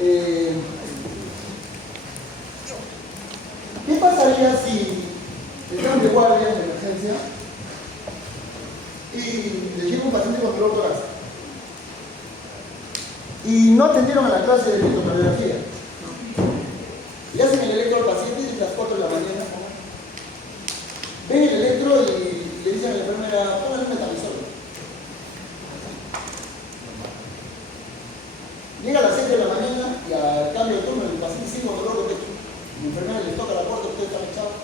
¿Qué pasaría si están de guardia en emergencia y les llega un paciente con dolor torácico y no atendieron a la clase de electrocardiografía? Le hacen el electro al paciente desde las 4 de la mañana. Ven el electro y le dicen a la enfermera, póngale un metamizol. Llega a las 7 de la mañana y al cambio de turno el paciente sigue con dolor de pecho. La enfermera le toca la puerta, usted está echado.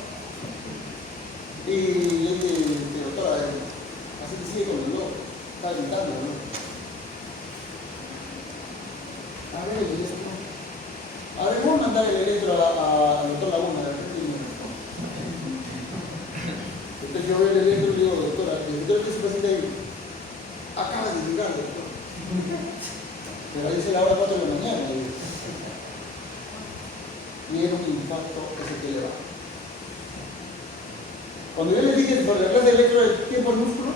Y le dice, doctora, el paciente sigue con dolor, está gritando, ¿no? A ver, el electro. A ver, vamos a mandar el electro al doctor Laguna, de repente me responde. Entonces yo veo el electro y le digo, doctora, ¿el doctor qué es el paciente ahí? Acaba de llegar, doctor. Pero ahí se la hora 4 de la mañana. Y era un infarto ese que le va. Cuando yo le dije sobre la clase de electro del tiempo al músculo,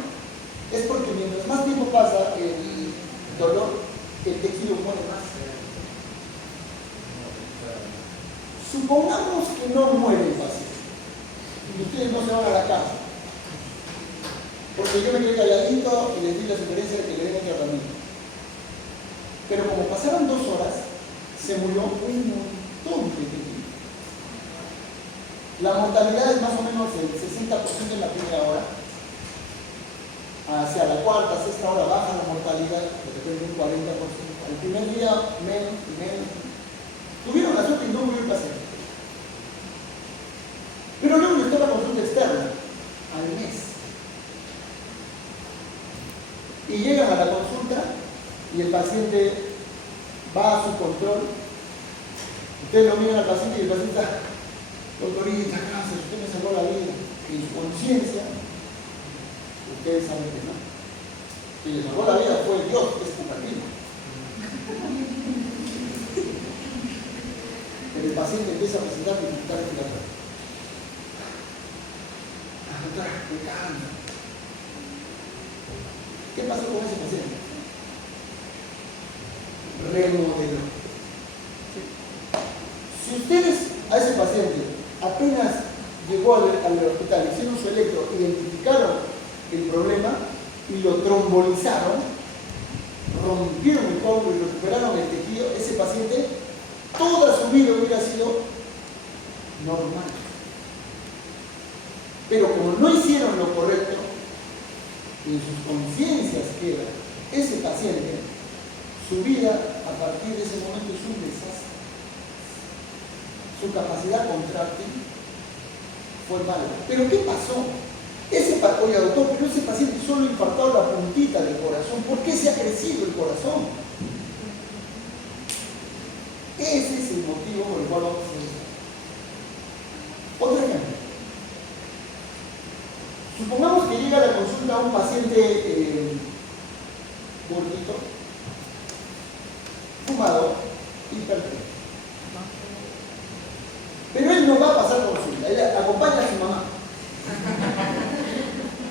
es porque mientras más tiempo pasa el dolor, el tejido muere más. Supongamos que no muere el paciente y ustedes no se van a la casa, porque yo me quedé calladito y les di la sugerencia de que le den el tratamiento. Pero como pasaron 2 horas, se murió un montón de tejido. La mortalidad es más o menos el 60% en la primera hora. Hacia la cuarta, sexta hora baja la mortalidad, de repente un 40%. El primer día menos y menos. Tuvieron la suerte y no murió el paciente. Pero luego les toca la consulta externa, al mes. Y llegan a la consulta y el paciente va a su control. Ustedes lo miran al paciente y el paciente está, doctorita, gracias, usted me salvó la vida. Y en su conciencia, ustedes saben que no. Quien le salvó la vida fue Dios, es Cupertino. Pero el paciente empieza a presentar dificultad respiratoria. Doctora, me calma. ¿Qué pasó con ese paciente? Remodeló. Si ustedes a ese paciente apenas llegó al hospital, hicieron su electro, identificaron el problema y lo trombolizaron, rompieron el coágulo y recuperaron el tejido, ese paciente toda su vida hubiera sido normal. Pero como no hicieron lo correcto, en sus conciencias queda ese paciente, su vida a partir de ese momento es un desastre. Su capacidad contráctil fue mala. ¿Pero qué pasó? Oye, doctor, pero ese paciente solo infartó la puntita del corazón. ¿Por qué se ha crecido el corazón? Ese es el motivo por el cual vamos a hacer. Otro ejemplo. Supongamos que llega a la consulta un paciente gordito, fumador, hipertenso. Pero él no va a pasar consulta, él acompaña a su mamá.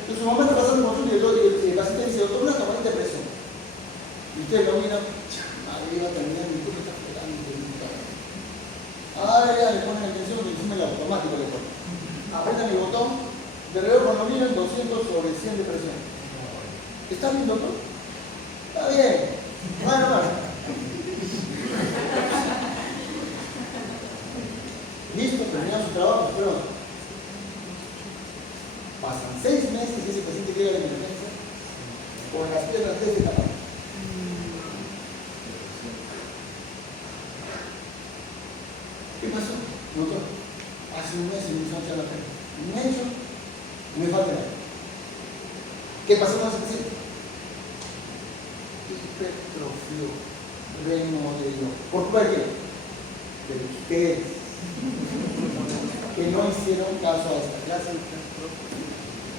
Entonces su mamá está pasando consulta y el paciente dice, doctor, una camarita de presión. Y usted lo mira, madre, iba a terminar mi turno, está esperando. Ah, ya le ponen atención y consume el automático, le pone. Apretan el botón. De reloj cuando miran 200 sobre 100 de presión. ¿Está bien, doctor? Está bien. Bueno, más. Listo, terminan su trabajo, pero pasan 6 meses y ese paciente llega a la emergencia con las piernas desde la mano. ¿Qué pasó? Doctor, hace un mes y me hizo la pierna. Un hecho. Me falta nada. ¿Qué pasó con ese paciente? Hipertrofió, remodeló. ¿Por culpa de qué? De ustedes, que no hicieron caso a esta clase.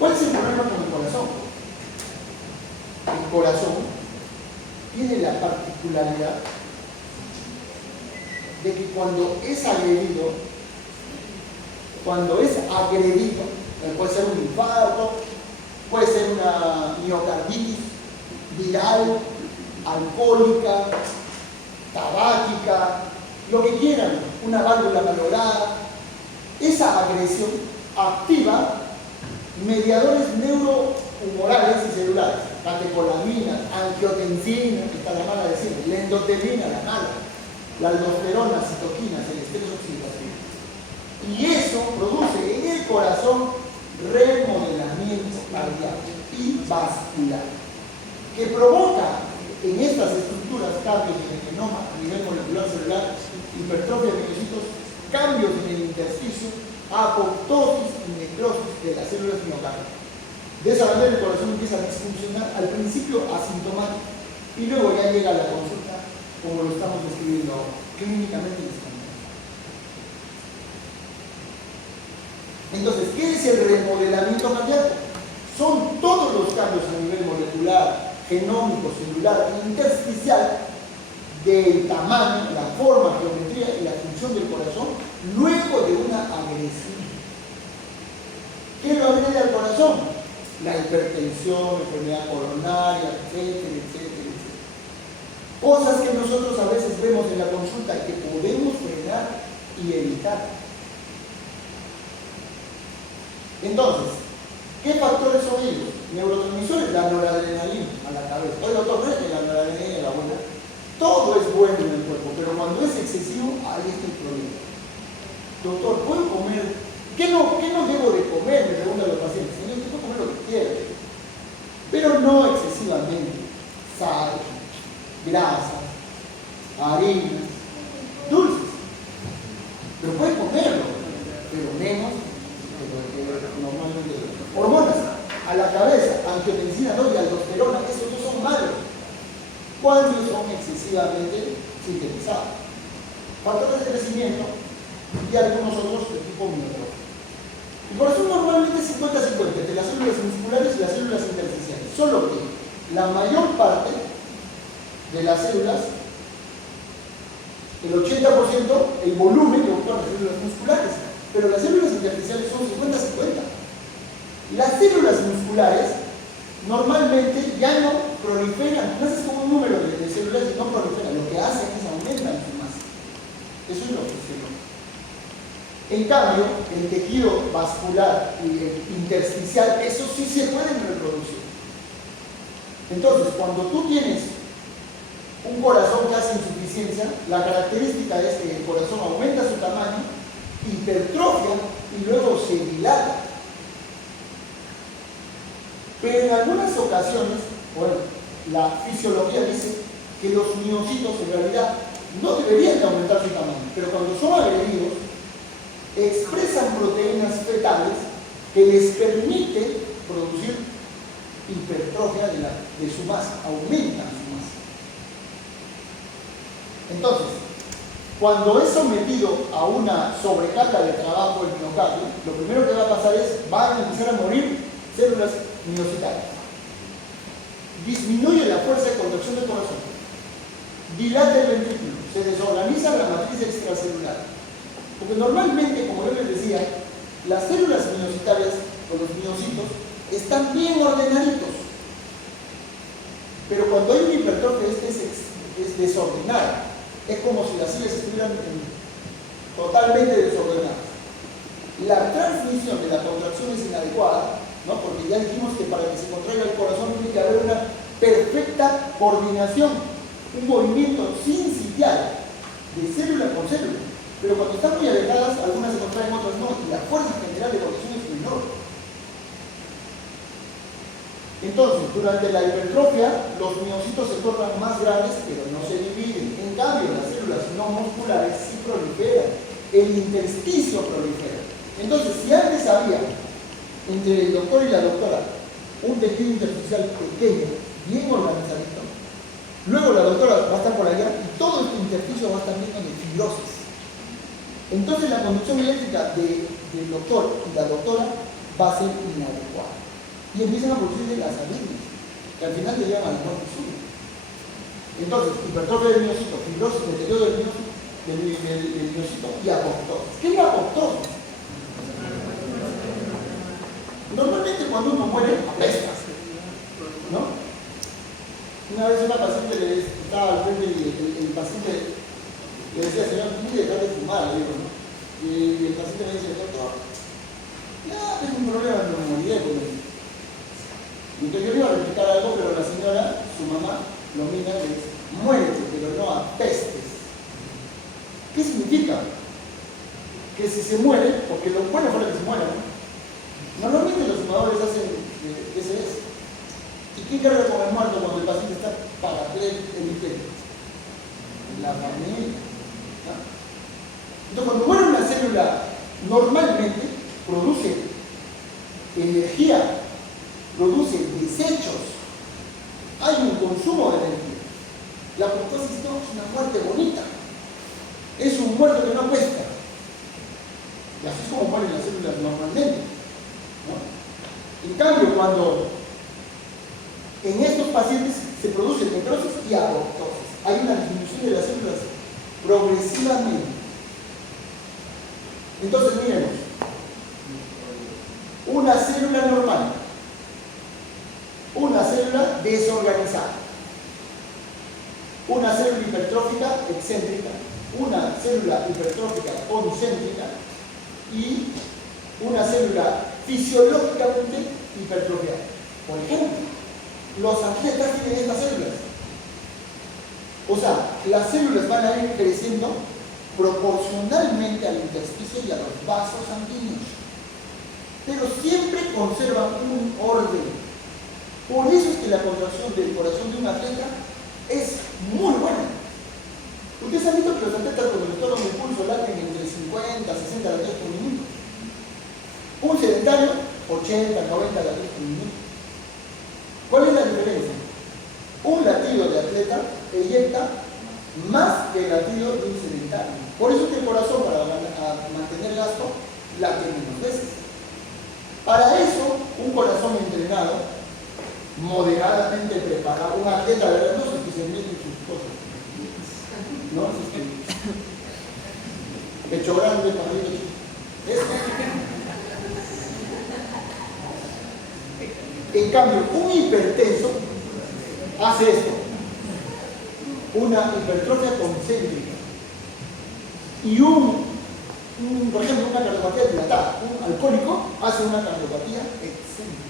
¿Cuál es el problema con el corazón? El corazón tiene la particularidad de que cuando es agredido, puede ser un infarto, puede ser una miocarditis viral, alcohólica, tabáquica, lo que quieran, una válvula malograda. Esa agresión activa mediadores neurohumorales y celulares, catecolaminas, angiotensina, que está la mala decir, la endotelina, la mala, la aldosterona, citoquinas, el estrés oxidativo. Y eso produce en el corazón remodelamiento cardíaco y vascular, que provoca en estas estructuras cambios en el genoma a nivel molecular celular, hipertrofia de miocitos, cambios en el intersticio, apoptosis y necrosis de las células miocárdiicas. De esa manera el corazón empieza a disfuncionar, al principio asintomático, y luego ya llega a la consulta como lo estamos describiendo ahora, clínicamente desconocido. Entonces, ¿qué es el remodelamiento cardíaco? Son todos los cambios a nivel molecular, genómico, celular e intersticial del tamaño, la forma, geometría y la función del corazón luego de una agresión. ¿Qué lo agrede al corazón? La hipertensión, enfermedad coronaria, etcétera, etcétera, etcétera. Cosas que nosotros a veces vemos en la consulta y que podemos frenar y evitar. Entonces, ¿qué factores son ellos? Neurotransmisores, la noradrenalina a la cabeza. Oye, doctor, no es que la noradrenalina es la buena. Todo es bueno en el cuerpo, pero cuando es excesivo, ahí está el problema. Doctor, ¿puedo comer? ¿Qué no debo de comer? Me preguntan los pacientes. Señor, yo puedo comer lo que quiera, pero no excesivamente. Sal, grasas, harinas, dulces. Pero puede comerlo, pero menos de lo que normalmente. Hormonas a la cabeza, angiotensina 2 y aldosterona, esos no son malos cuando son excesivamente sintetizados. Factores de crecimiento y algunos otros de tipo miotrófico. El corazón normalmente es 50-50 entre las células musculares y las células intersticiales, solo que la mayor parte de las células, el 80%, el volumen que ocupan las células musculares, pero las células intersticiales son 50-50. Las células musculares normalmente ya no proliferan, no es como un número de células y no proliferan, lo que hacen es aumentan su masa. Eso es lo que se logra. En cambio, el tejido vascular y el intersticial, eso sí se pueden reproducir. Entonces, cuando tú tienes un corazón que hace insuficiencia, la característica es que el corazón aumenta su tamaño, hipertrofia y luego se dilata. Pero en algunas ocasiones, bueno, la fisiología dice que los miocitos en realidad no deberían de aumentar su tamaño, pero cuando son agredidos, expresan proteínas fetales que les permite producir hipertrofia de su masa, aumentan su masa. Entonces, cuando es sometido a una sobrecarga de trabajo el miocardio, lo primero que va a pasar es, van a empezar a morir células miocitarias. Disminuye la fuerza de contracción del corazón, dilata el ventrículo, se desorganiza la matriz extracelular. Porque normalmente, como yo les decía, las células miocitarias o los miocitos están bien ordenaditos. Pero cuando hay una hipertrofia, es desordenada. Es como si las células estuvieran totalmente desordenadas. La transmisión de la contracción es inadecuada, ¿no? Porque ya dijimos que para que se contraiga el corazón tiene que haber una perfecta coordinación, un movimiento sincitial de célula con célula. Pero cuando están muy alejadas, algunas se contraen, otras no, y la fuerza general de contracción es menor. Entonces, durante la hipertrofia, los miocitos se tornan más grandes, pero no se dividen. En cambio, las células no musculares sí proliferan. El intersticio prolifera. Entonces, si antes había entre el doctor y la doctora un tejido intersticial pequeño, bien organizadito, luego la doctora va a estar por allá y todo este intersticio va a estar lleno de fibrosis. Entonces la conducción eléctrica del doctor y la doctora va a ser inadecuada. Y empiezan a producirse las arritmias, que al final te llevan a la muerte súbita. Entonces, hipertrofia del miocito, fibrosis, deterioro del miocito y apoptosis. ¿Qué es la apoptosis? Normalmente cuando uno muere, apesta, ¿no? Una vez una paciente estaba al frente y el paciente le decía, señor, tienes que dejar de fumar, digo, ¿no? Y el paciente me dice, doctor, ya tengo un problema de memoria con él. Entonces yo le iba a replicar algo, pero la señora, su mamá, lo mira y le dice, muérete, pero no apestes. ¿Qué significa? Que si se muere, porque lo bueno fuera que se muera, ¿no? Normalmente los fumadores hacen SS. ¿Y quién carga con el muerto cuando el paciente está parapléjico? La familia. ¿No? Entonces, cuando muere una célula, normalmente produce energía, produce desechos. Hay un consumo de energía. La apoptosis no es una muerte bonita. Es un muerto que no cuesta. Y así es como mueren las células normalmente, ¿no? En cambio, cuando en estos pacientes se produce necrosis y apoptosis, hay una disminución de las células progresivamente. Entonces, miremos, una célula normal, una célula desorganizada, una célula hipertrófica excéntrica, una célula hipertrófica concéntrica y una célula fisiológicamente hipertrofiada. Por ejemplo, los atletas tienen estas células. O sea, las células van a ir creciendo proporcionalmente al intersticio y a los vasos sanguíneos, pero siempre conservan un orden. Por eso es que la contracción del corazón de un atleta es muy buena. Ustedes han visto que los atletas cuando les toman el pulso laten entre 50 a 60 latidos por minuto. Un sedentario, 80, 90 latidos por minuto. ¿Cuál es la diferencia? Un latido de atleta eyecta más que el latido de un sedentario. Por eso es que el corazón, para mantener gasto, late menos veces. Para eso, un corazón entrenado, moderadamente preparado, un atleta de verdad, no es que se mete en sus cosas. ¿No? Es pecho grande, parrilla chico. En cambio, un hipertenso hace esto. Una hipertrofia concéntrica. Y por ejemplo, una cardiopatía dilatada. Un alcohólico hace una cardiopatía excéntrica.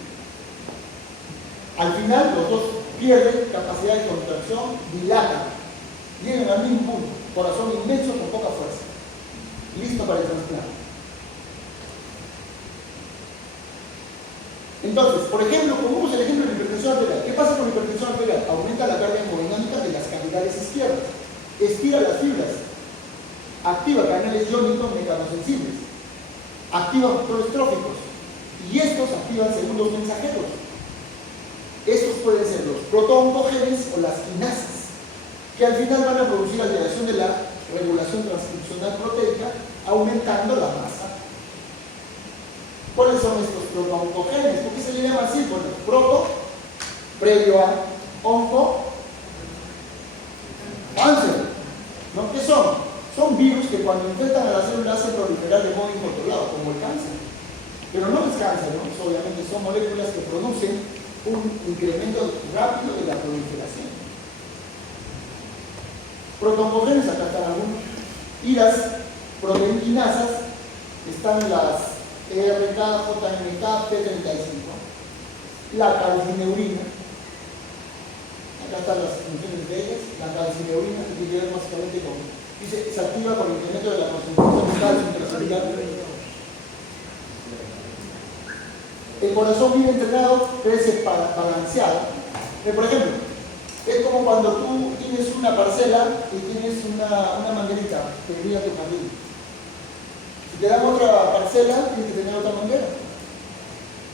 Al final, los dos pierden capacidad de contracción, dilatan. Llegan al mismo punto. Corazón inmenso con poca fuerza. Listo para el trasplante. Entonces, por ejemplo, pongamos el ejemplo de la hipertensión arterial. ¿Qué pasa con la hipertensión arterial? Aumenta la carga hemodinámica de las cavidades izquierdas, estira las fibras, activa canales iónicos mecanosensibles, activa factores tróficos y estos activan segundos mensajeros. Estos pueden ser los protooncogenes o las quinasas, que al final van a producir alteración de la regulación transcripcional proteica, aumentando la masa. ¿Cuáles son estos protooncogenes? ¿Por qué se le llama así? Bueno, proto, previo a onco, cáncer. ¿No? ¿Qué son? Son virus que cuando infectan a la célula hacen proliferar de modo incontrolado, como el cáncer. Pero no es cáncer, ¿no? Obviamente son moléculas que producen un incremento rápido de la proliferación. Protooncogenes, acá están algunos. Y las proteinquinasas están las ERK, JNK, P35. La calcineurina, acá están las funciones de ellas. La calcineurina se tiene que ver básicamente con, dice, se activa con el incremento de la concentración de calcio intracelular. El corazón bien entrenado crece balanceado. Por ejemplo, es como cuando tú tienes una parcela y tienes una manguerita que riega tu jardín. Si te dan otra parcela, tienes que tener otra manguera.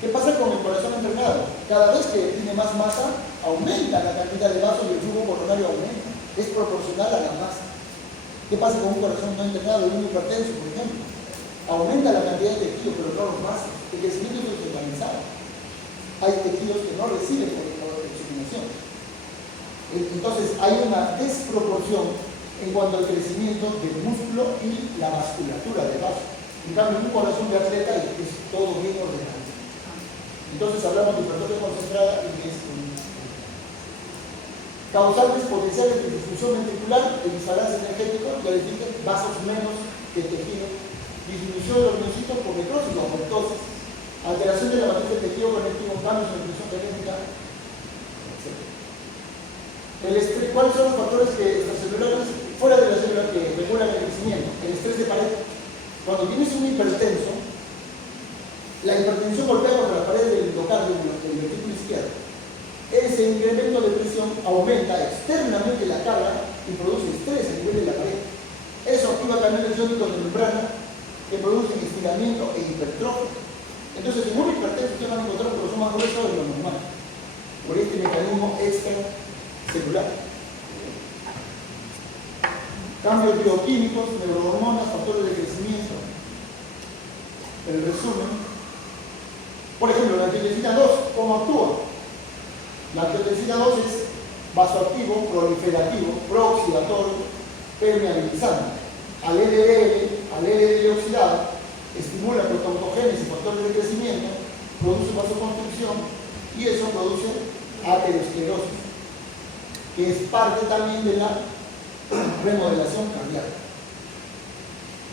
¿Qué pasa con el corazón entrenado? Cada vez que tiene más masa, aumenta la cantidad de vasos y el flujo coronario aumenta. Es proporcional a la masa. ¿Qué pasa con un corazón no entrenado y un hipertenso, por ejemplo? Aumenta la cantidad de tejidos, pero no los vasos. El crecimiento es desorganizado. Hay tejidos que no reciben por oxigenación. Entonces hay una desproporción en cuanto al crecimiento del músculo y la vasculatura del vaso. En cambio, un corazón de atleta es todo bien ordenado. Entonces hablamos de hipertrofia concentrada y de Causantes potenciales de disfunción ventricular, el desbalance energético, ya les dije, vasos menos que el tejido, disminución de los miocitos por necrosis o apoptosis, alteración de la matriz del tejido conectivo, cambios en la función genética, etc. ¿Cuáles son los factores extracelulares fuera de la célula que regulan el crecimiento? El estrés de pared. Cuando tienes un hipertenso, la hipertensión golpea contra la pared del endocardio del ventrículo izquierdo. Ese incremento de presión aumenta externamente la carga y produce estrés a nivel de la pared. Eso activa canales iónicos de membrana que producen estiramiento e hipertrofia. Entonces, en un hipertenso usted va a encontrar un corazón más grueso de lo normal, por este mecanismo extracelular. Cambios bioquímicos, neurohormonas, factores de crecimiento. El resumen. Por ejemplo, la angiotensina 2, ¿cómo actúa? La angiotensina 2 es vasoactivo, proliferativo, prooxidatorio, permeabilizante. Al LDL, al LDL oxidado, estimula protontogénesis, factores de crecimiento, produce vasoconstricción y eso produce aterosclerosis, que es parte también de la remodelación cardíaca.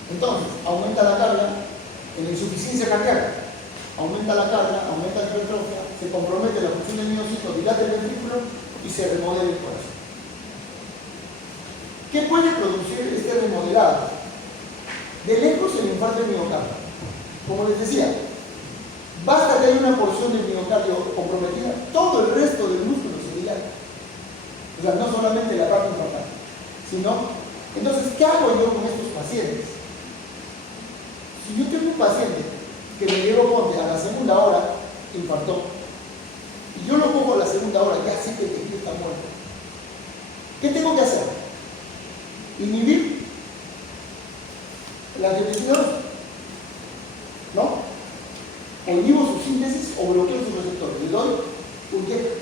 Entonces, aumenta la carga en la insuficiencia cardíaca. Aumenta la carga, aumenta la hipertrofia, se compromete la función del miocito, dilata el ventrículo y se remodela el corazón. ¿Qué puede producir este remodelado? De lejos el infarto del miocardio. Como les decía, basta que haya una porción del miocardio comprometida, todo el resto del músculo se dilata. O sea, no solamente la parte infartal, sino, entonces, ¿qué hago yo con estos pacientes? Si yo tengo un paciente que me llevo ponte a la segunda hora, infartó, y yo lo pongo a la segunda hora, ya sé que el tejido está muerto. ¿Qué tengo que hacer? Inhibir la angiotensina 2, ¿no? O inhibo su síntesis o bloqueo sus receptores. Le doy un qué.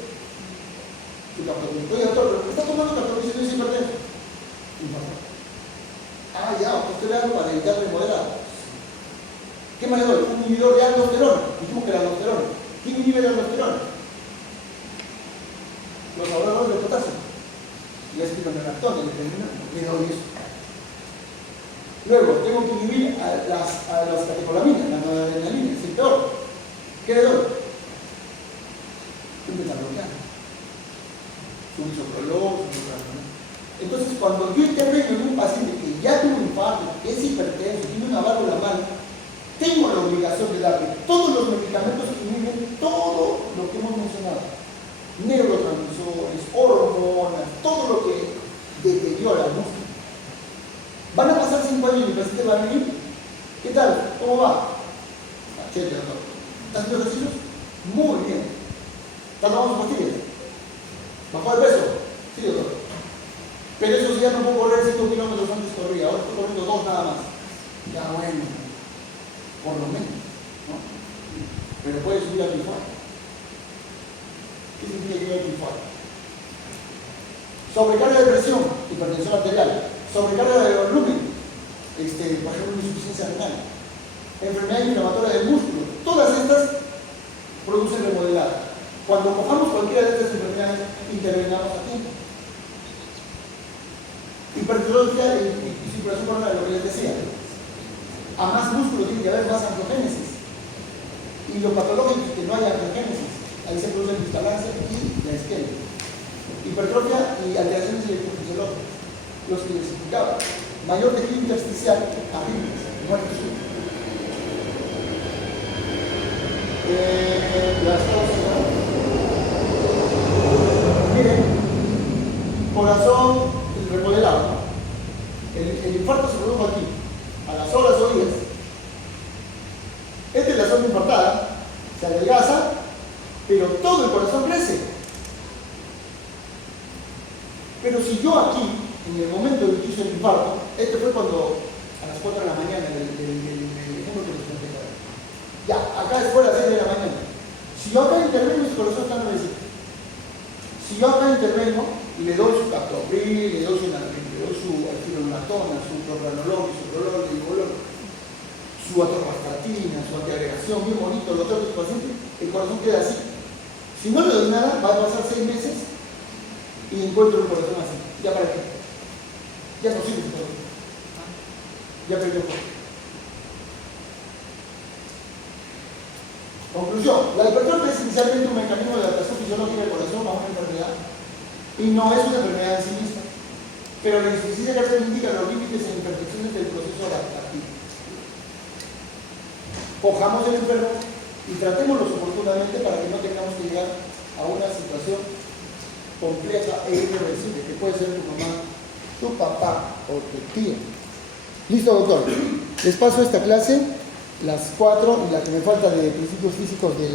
Su captopril. Oye, doctor, ¿pero está tomando captopril si no es hipertenso? Infarto. Ah, ya, usted le hago para evitar remodelado. ¿Qué más le doy? Un inhibidor de aldosterona. Dijimos que la aldosterona. ¿Quién inhibe la aldosterona? Los ahorradores de potasio. Y espironolactona, le doy eso. Luego, tengo que inhibir a las catecolaminas, la noradrenalina, es el peor. ¿Qué le doy? Un beta-bloqueano. Su bisoprolol, Entonces, cuando yo intervengo en un paciente que ya tuvo un infarto, que es hipertenso, tiene una válvula mal, tengo la obligación de darle todos los medicamentos que inhiben todo lo que hemos mencionado. Neurotransmisores, hormonas, todo lo que deteriora el músculo. Van a pasar 5 años y el paciente va a venir. ¿Qué tal? ¿Cómo va? Chévere, doctor. ¿Estás haciendo ejercicios? Muy bien. ¿Estás tomando pastillas? ¿Bajó de peso? Sí, doctor. Pero esos días no puedo correr 5 kilómetros antes corría. Ahora estoy corriendo 2 nada más. Ya bueno. Por lo menos, ¿no? Pero puede subir al infarto. ¿Qué significa que al infarto? Sobrecarga de presión, hipertensión arterial. Sobrecarga de volumen, por ejemplo, insuficiencia renal. Enfermedad inflamatoria del músculo. Todas estas producen remodelado. Cuando cojamos cualquiera de estas enfermedades, intervenamos a tiempo. Hipertrofia y circulación coronaria, lo que les decía. A más músculo tiene que haber más angiogénesis. Y lo patológico es que no haya angiogénesis. Ahí se produce el desbalance y la isquemia. Hipertrofia y alteraciones electrofisiológicas. Los que les explicaba. Mayor tejido intersticial, arritmias, muerte súbita. Las cosas, ¿no? Miren, corazón remodelado, ¿no? El infarto se produjo aquí, a las horas o días. Esta es la zona infartada, se adelgaza, pero todo el corazón crece. Pero si yo aquí, en el momento en que hice el infarto, este fue cuando a las 4 de la mañana, el ejemplo que les conté. Ya, acá es fuera a las 6 de la mañana. Si yo acá intervengo, mi corazón está nuevecito. Si yo acá intervengo y le doy su captopril, le doy su espironolactona, su propranolol, su prolol, su atorvastatina, su antiagregación, bien bonito, lo trato a su paciente, el corazón queda así. Si no le doy nada, va a pasar 6 meses y encuentro el corazón así. ¿Ya para qué? Ya no sirve todo. Ya perdió fuerza. Conclusión, la hipertrofia es inicialmente un mecanismo de adaptación fisiológica del corazón a una enfermedad y no es una enfermedad en sí misma, pero la insuficiencia cardíaca indica los límites e imperfecciones del proceso adaptativo. Cojamos el enfermo y tratémoslo oportunamente para que no tengamos que llegar a una situación compleja e irreversible, que puede ser tu mamá, tu papá o tu tío. Listo, doctor. Les paso esta clase, las 4 y la que me falta de principios físicos de